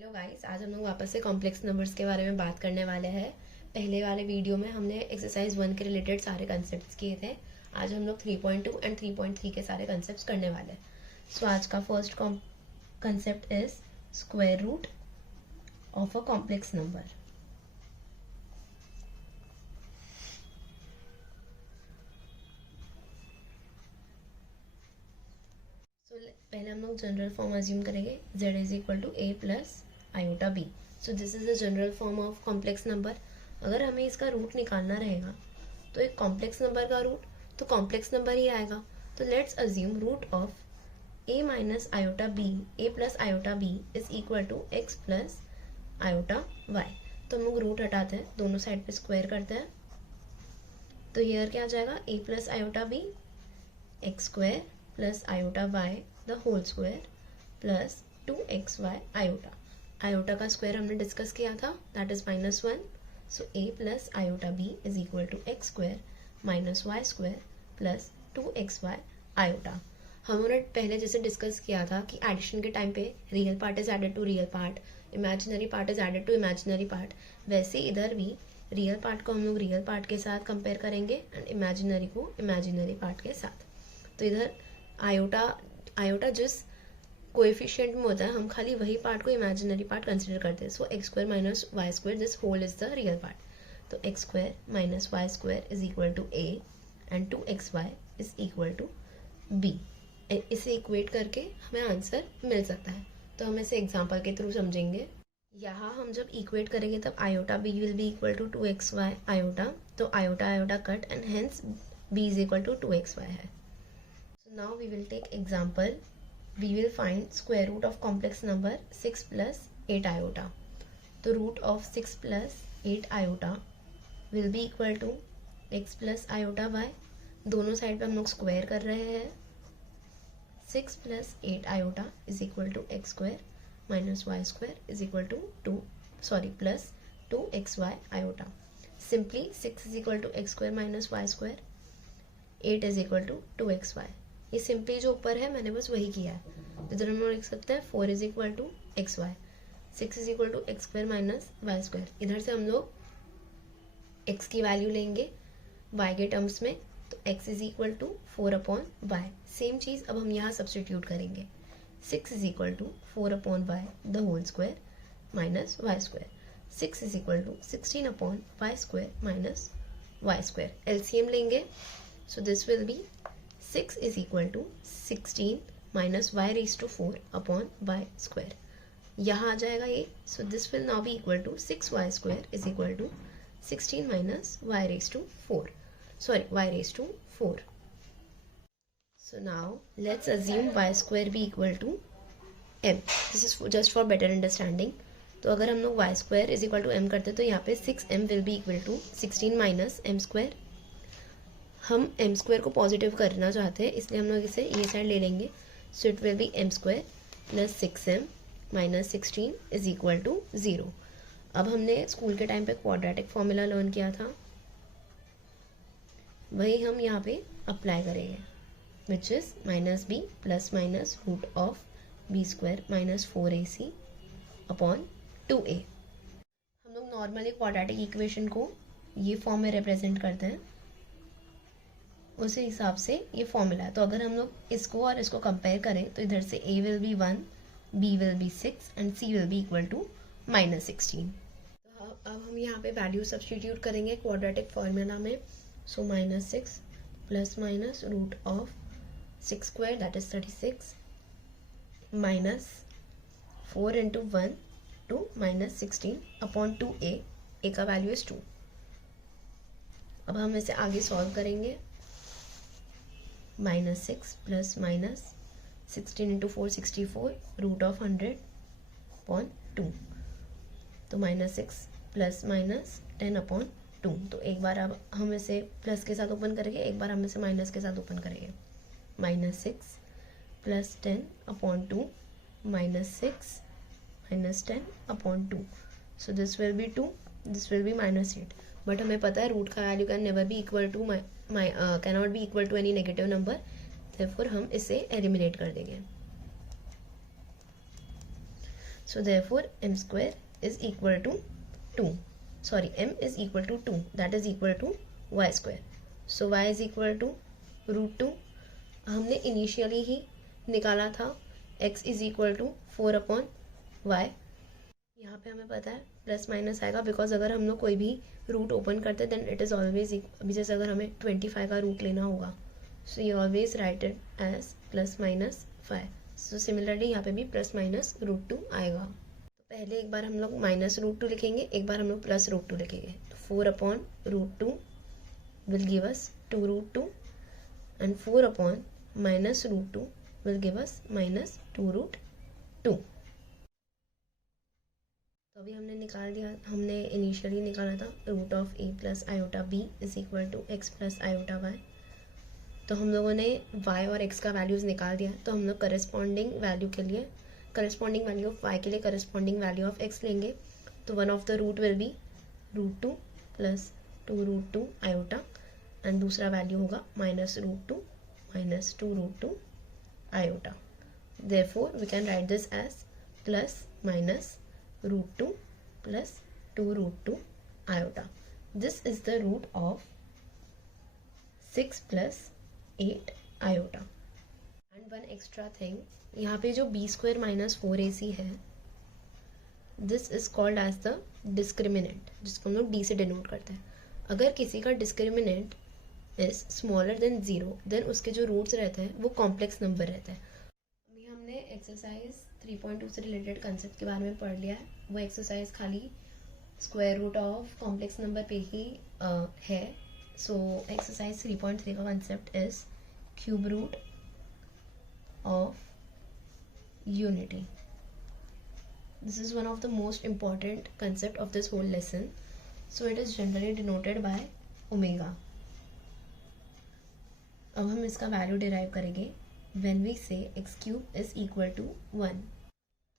Hello guys, आज हम लोग वापस से कॉम्प्लेक्स नंबर्स के बारे में बात करने वाले हैं। पहले वाले वीडियो में हमने एक्सरसाइज 1 के रिलेटेड सारे कंसेप्ट्स किए थे। आज हम लोग 3.2 एंड 3.3 के सारे कंसेप्ट्स करने वाले हैं। सो आज का first concept is square root of a complex number. पहले हम लोग जनरल फॉर्म अज्यूम करेंगे, z is equal to a plus iota b। So this is the general form of complex number. अगर हमें इसका रूट निकालना रहेगा तो एक कॉम्प्लेक्स नंबर का रूट तो कॉम्प्लेक्स नंबर ही आएगा। तो let's assume root of a minus iota b, a plus iota b is equal to x plus iota y। तो हम लोग रूट हटाते हैं, दोनों साइड पे स्क्वायर करते हैं। तो हियर क्या आ जाएगा, a plus iota b x square plus iota y the whole square plus 2xy iota. Iota का स्क्वायर हमने डिस्कस किया था, that is -1। So a plus iota b is equal to x square minus y square plus 2xy iota. हमने पहले जैसे discuss किया था कि एडिशन के टाइम पे real part is added to real part, imaginary part is added to imaginary part. वैसे इधर भी रियल पार्ट को हम लोग रियल पार्ट के साथ कंपेयर करेंगे एंड इमेजिनरी को इमेजिनरी पार्ट के साथ। तो इधर आयोटा जिस कोएफिशिएंट में होता है, हम खाली वही पार्ट को इमेजिनरी पार्ट कंसिडर करते हैं। So x square minus y square, this whole is the real part. तो x square minus y square is equal to a and 2xy is equal to b। इसे equate करके हमें answer मिल सकता है। तो हम इसे एग्जाम्पल के थ्रू समझेंगे। यहाँ हम जब इक्वेट करेंगे तब iota b will be equal to 2xy iota. तो iota iota cut and hence b is equal to 2xy है। Now we will take example. We will find square root of complex number 6 plus 8 iota. तो root of 6 plus 8 iota will be equal to x plus iota y। दोनों side पे हम लोग square कर रहे हैं। 6 plus 8 iota is equal to x square minus y square is equal to plus 2xy iota। Simply 6 is equal to x square minus y square, 8 is equal to 2xy। ये simply जो ऊपर है मैंने बस वही किया है। इधर हम लोग लिख सकते हैं 4 is equal to x y, 6 is equal to x square minus y square. इधर से हम लोग x की वैल्यू लेंगे y के टर्म्स में, तो x is equal to 4 upon y. Same चीज़ अब हम यहाँ सब्सटीट्यूट करेंगे। 6 is equal to 4 upon y the whole square minus y square. 6 is equal to 16 upon y square minus y square. LCM लेंगे, so this will be 6 is equal to 16 minus y raised to 4 upon y square। यहाँ आ जाएगा ये, so this will now be equal to 6y square is equal to 16 minus y raised to 4, sorry y raised to 4। So now let's assume y square be equal to m। This is just for better understanding। तो अगर हम लोग y square is equal to m करते तो यहाँ पे 6m will be equal to 16 minus m square। हम m square को पॉजिटिव करना चाहते हैं, इसलिए हम लोग इसे ये साइड ले लेंगे। So it will be m square plus 6m minus 16 is equal to 0। अब हमने स्कूल के टाइम पे क्वाड्रेटिक फॉर्मूला लर्न किया था, वही हम यहाँ पे अप्लाई करेंगे, which is minus b plus minus root of b square minus 4ac upon 2a। हम लोग नॉर्मली क्वाड्रेटिक इक्वेशन को ये फॉर्म में रिप्रेजेंट करते हैं, उसी हिसाब से ये फॉर्मूला है। तो अगर हम लोग इसको और इसको कंपेयर करें तो इधर से a will be 1, b will be 6 and c will be equal to minus 16। तो अब हम यहाँ पे वैल्यू सब्सटीट्यूट करेंगे क्वाड्रेटिक फॉर्मूला में। So minus 6 plus minus root of 6 square that is 36 minus 4 into 1 to minus 16 upon 2a। a का value is 2। अब हम इसे आगे सॉल्व करेंगे। Minus 6 plus minus 16 into 4 64 root of 100 upon 2। तो माइनस 6 प्लस माइनस 10 अपॉन 2। तो एक बार अब हम इसे प्लस के साथ ओपन करेंगे, एक बार हम इसे माइनस के साथ ओपन करेंगे। Minus 6 plus 10 upon 2 minus 6 minus 10 upon 2। So this will be 2, this will be minus 8। But हमें पता है रूट का value can never be equal to cannot be equal to any negative number, therefore हम इसे eliminate कर देंगे। So therefore m square is equal to 2. Sorry, m is equal to 2. That is equal to y square. So y is equal to √2. हमने initially ही निकाला था x is equal to 4/y. यहाँ पे हमें पता है प्लस माइनस आएगा, because अगर हम लोग कोई भी रूट ओपन करते हैं देन इट इज़ ऑलवेज, अभी जैसे अगर हमें 25 का रूट लेना होगा, so you always write it as +-5. So similarly यहाँ पे भी +-√2 आएगा. तो पहले एक बार हम लोग -√2 लिखेंगे, एक बार हम लोग +√2 लिखेंगे. तो 4/√2 will give us 2√2 and 4/-√2 will give us -2√2. तो अभी हमने निकाल दिया, हमने इनिशियली निकाला था √a + iota b is equal to x + iota y. तो हम लोगों ने y और x का वैल्यूज़ निकाल दिया. तो हम लोग करस्पॉन्डिंग वैल्यू के लिए, करस्पॉन्डिंग वैल्यू ऑफ y के लिए करस्पॉन्डिंग वैल्यू ऑफ x लेंगे. तो one of the root will be √2 + 2√2 iota and दूसरा वैल्यू होगा -√2 - 2√2 iota. Therefore we can write this as +-√2 + 2√2 iota. This is the root of 6 + 8 iota. And one extra thing, यहाँ पे जो b² - 4ac है, this is called as the discriminant, जिसको हम लोग d से डिनोट करते हैं. अगर किसी का discriminant is smaller than 0 then उसके जो रूट्स रहते हैं वो कॉम्प्लेक्स नंबर रहते हैं. अभी हमने एक्सरसाइज 3.2 से रिलेटेड कंसेप्ट के बारे में पढ़ लिया है. वो एक्सरसाइज खाली square root of complex number पे ही है. सो एक्सरसाइज 3.3 का concept is cube root of unity. This is one of the most important concept of this whole lesson. So it is generally denoted by omega. अब हम इसका value derive करेंगे when we say x³ is equal to 1.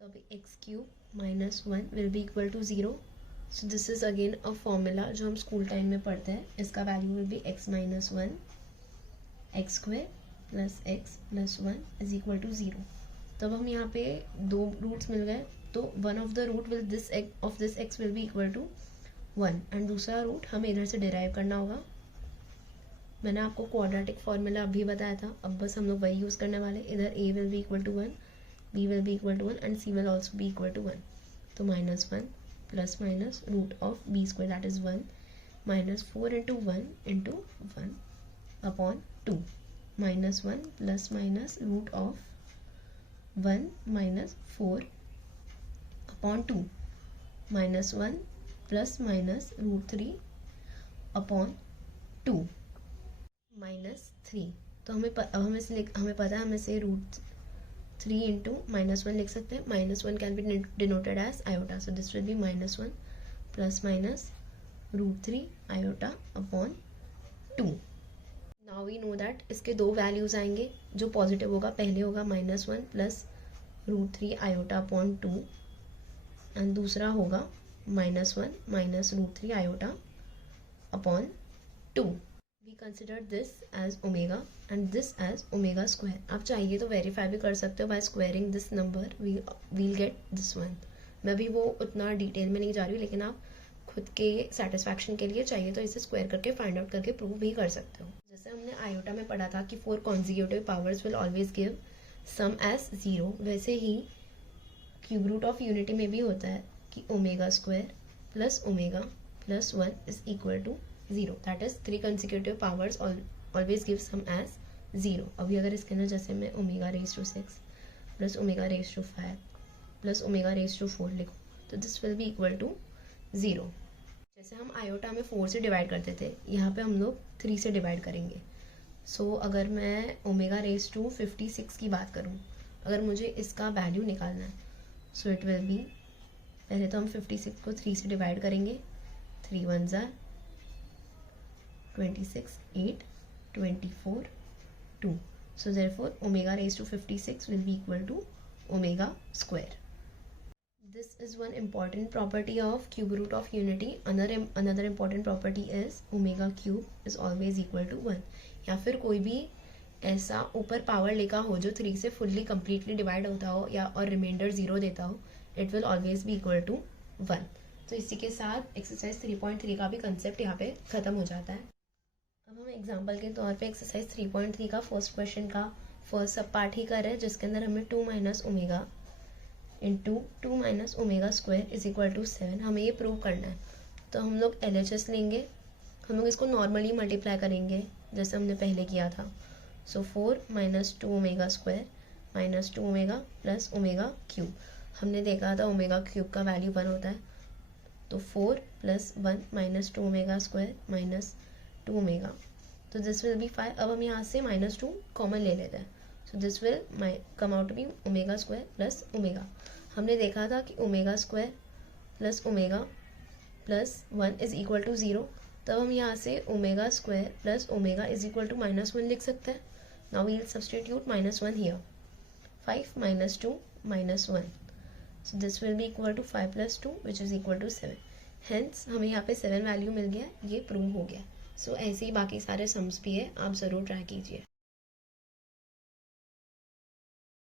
तो अभी x³ - 1 will be equal to 0. So this is again a formula जो हम school time में पढ़ते हैं. इसका value will be x - 1 x² + x + 1 is equal to 0. तब हम यहाँ पे दो रूट्स मिल गए. तो one of the root will this x will be equal to 1 and दूसरा रूट हमें इधर से डिराइव करना होगा. मैंने आपको क्वाड्रेटिक फार्मूला अभी बताया था, अब बस हम लोग वही यूज़ करने वाले. इधर a will be equal to 1, b will be equal to 1 and c will also be equal to 1. तो -1 + root of b² that is 1 -4 × 1 × 1/2 -1 ± root of 1 - 4/2 -1 ± √3/2 -3. तो हमें पता है हमें से √3 × -1 लिख सकते हैं. -1 can be denoted as iota. So this will be -1 ± √3 iota/2. Now we know that इसके दो वैल्यूज आएंगे. जो पॉजिटिव होगा पहले होगा -1 + √3 iota/2 एंड दूसरा होगा -1 - √3 iota/2. We consider this as omega and this as omega square. आप चाहिए तो वेरीफाई भी कर सकते हो by squaring this number we'll get this one. मैं भी वो उतना डिटेल में नहीं जा रही हूँ, लेकिन आप खुद के सेटिस्फैक्शन के लिए चाहिए तो इसे स्क्वायर करके फाइंड आउट करके प्रूव भी कर सकते हो. जैसे हमने आयोटा में पढ़ा था कि 4 consecutive powers will always give sum as 0, वैसे ही क्यूब रूट ऑफ यूनिटी में भी होता है कि ω² + ω + 1 is equal to 0. That is 3 consecutive powers always give sum as 0. अभी अगर इसके अंदर जैसे मैं ω�6 + ω⁵ + ω⁴ लिखूँ तो this will be equal to 0. जैसे हम आयोटा में 4 से डिवाइड करते थे, यहाँ पे हम लोग 3 से डिवाइड करेंगे. सो अगर मैं ω�56 की बात करूँ, अगर मुझे इसका वैल्यू निकालना है, सो इट विल बी, पहले तो हम 56 को 3 से डिवाइड करेंगे. 3 1s are 26, 8, 24, 2. So therefore ω�56 will be equal to ω². This is one important property of cube root of unity. Another important property is ω³ is always equal to 1. या फिर कोई भी ऐसा ऊपर पावर लिखा हो जो 3 से फुल्ली कम्प्लीटली डिवाइड होता हो या और रिमाइंडर 0 देता हो, it will always be equal to 1। तो इसी के साथ एक्सरसाइज 3.3 का भी कंसेप्ट यहाँ पे ख़त्म हो जाता है। अब हम एग्जांपल के तौर पे एक्सरसाइज 3.3 का फर्स्ट क्वेश्चन का फर्स्ट सब पार्ट ही कर रहे हैं, जिसके अंदर हमें 2 minus omega into 2 minus omega square is equal to 7 हमें ये प्रूव करना है। तो हम लोग LHS लेंगे, हम लोग इसको नॉर्मली मल्टीप्लाई करेंगे जैसे हमने पहले किया था। सो 4 minus 2 omega square minus 2 omega plus omega cube. हमने देखा था ओमेगा क्यूब का वैल्यू 1 होता है, तो 4 plus 1 minus 2 omega square minus 2 omega, तो दिस विल बी 5। अब हम यहाँ से -2 कॉमन ले लेते हैं, so this will come out to be omega square plus omega. हमने देखा था कि omega square plus omega plus 1 is equal to 0, तब हम यहाँ से omega square plus omega is equal to -1 लिख सकते हैं। Now we will substitute -1 here, 5 minus 2 minus 1, so this will be equal to 5 plus 2 which is equal to 7। Hence हमें यहाँ पे 7 वैल्यू मिल गया, ये प्रूव हो गया। सो ऐसे ही बाकी सारे सम्स भी है, आप ज़रूर ट्राई कीजिए।